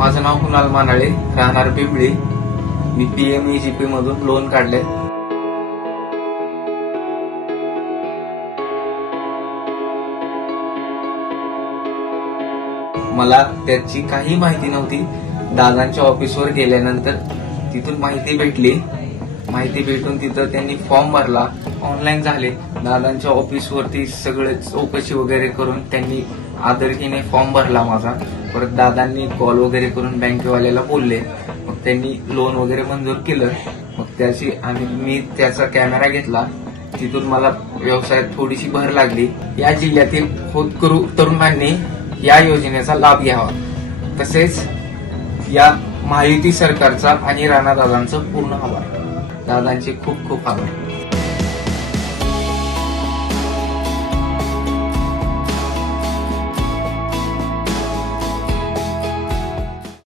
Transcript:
माझं नाव कुणाल मानाळे, राहणार पिंपळी। मी PMEGP मधून लोन काढले। मला त्याची काही माहिती नव्हती। दादांच्या ऑफिसवर गेल्यानंतर तिथून माहिती भेटली। माहिती भेटून तिथं त्यांनी फॉर्म भरला, ऑनलाईन झाले। दादांच्या ऑफिसवरती सगळे चौकशी वगैरे करून त्यांनी आदरकीने फॉर्म भरला माझा। परत दादांनी कॉल वगैरे करून बँकेवाल्याला बोलले, मग त्यांनी लोन वगैरे मंजूर केलं। मग त्याची आणि मी त्याचा कॅमेरा घेतला। तिथून मला व्यवसायात थोडीशी भर लागली। या जिल्ह्यातील होतकरू तरुणांनी या योजनेचा लाभ घ्यावा। तसेच या महायुती सरकारचा आणि राणा दादांचं पूर्ण आभार। दादांचे खूप खूप आभार।